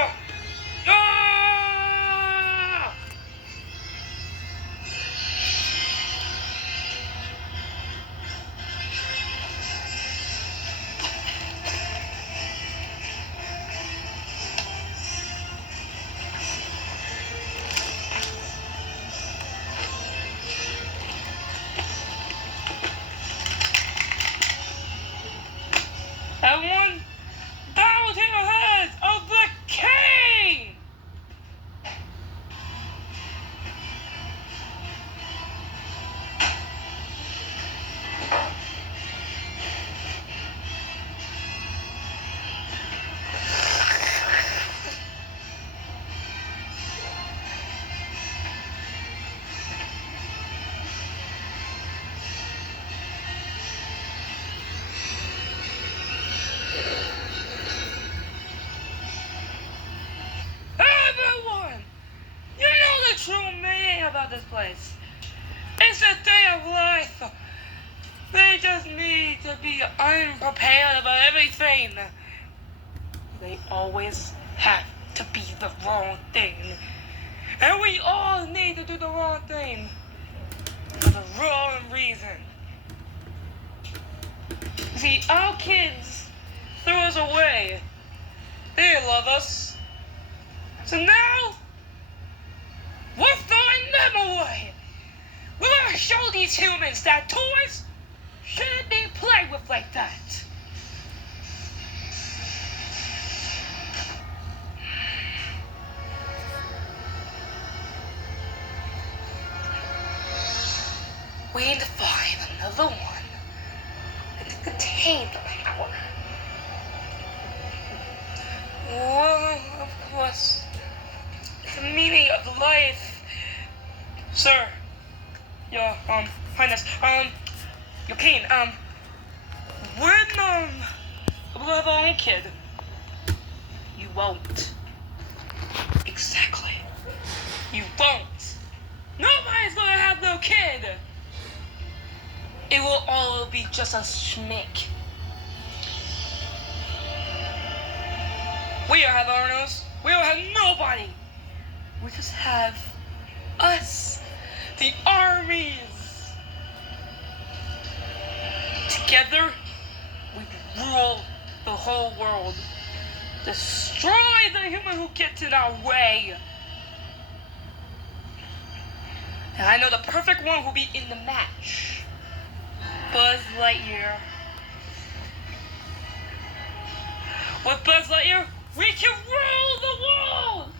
Ah! Everyone, bow to the heads of the king! Everyone, you know the true meaning about this place. It's a day of life. They just need to be unprepared about everything. They always have to be the wrong thing. And we all need to do the wrong thing for the wrong reason. See, our kids threw us away. They didn't love us. So now, we're throwing them away. We're gonna show these humans that toys shouldn't be played with like that. We need to find another one that can contain the power. Well, of course, the meaning of life. Sir, your highness, your king, when we'll have our own kid. You won't. Exactly. You won't. Nobody's gonna have no kid. It will all be just a schmick. We don't have owners. We don't have nobody. We just have us, the armies. Together, we rule the whole world. Destroy the human who gets in our way. And I know the perfect one who'll be in the match. Buzz Lightyear. With Buzz Lightyear, we can rule the world!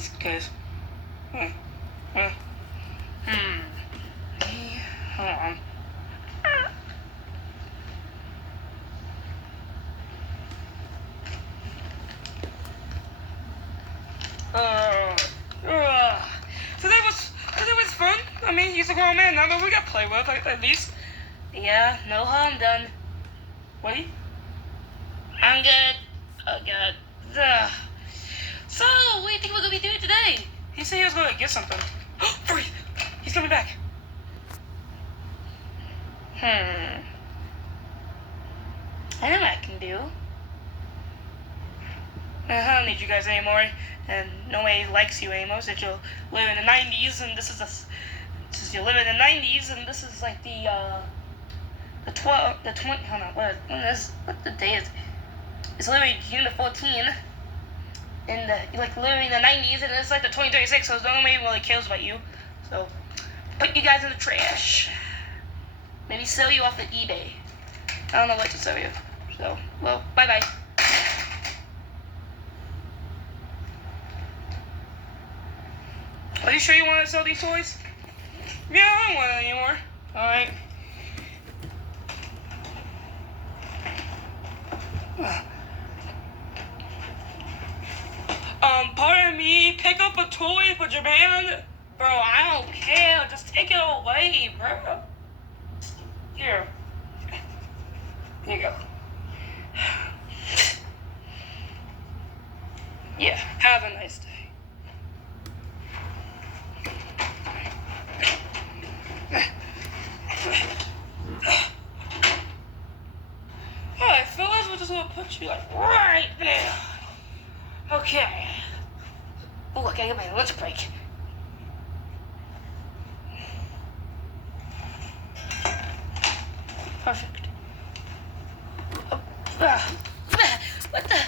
this case. Hold on. Today was fun. I mean, he's a grown man now, but we got to play with at least. Yeah, no harm done. Wait. I'm good. Oh god. Ugh. So, what do you think we're gonna be doing today? He said he was gonna get something. Hurry! He's coming back. I know what I can do. I don't need you guys anymore, and nobody likes you anymore since you live in the 90s, and this is since you live in the 90s, and this is like the 20, hold on, what the day is? It's literally June the 14th, and like literally in the 90s, and it's like the 2036, so nobody really cares about you. So, put you guys in the trash. Maybe sell you off at eBay. I don't know what to sell you. So, well, bye-bye. Are you sure you want to sell these toys? Yeah, I don't want it anymore. Alright. Pardon me, pick up a toy for Japan? Bro, I don't care. Just take it away, bro. Here. Here you go. Yeah, have a nice day. Alright, fellas, we're just gonna put you like right there. Okay. Oh, I gotta get my lunch break. Perfect. What the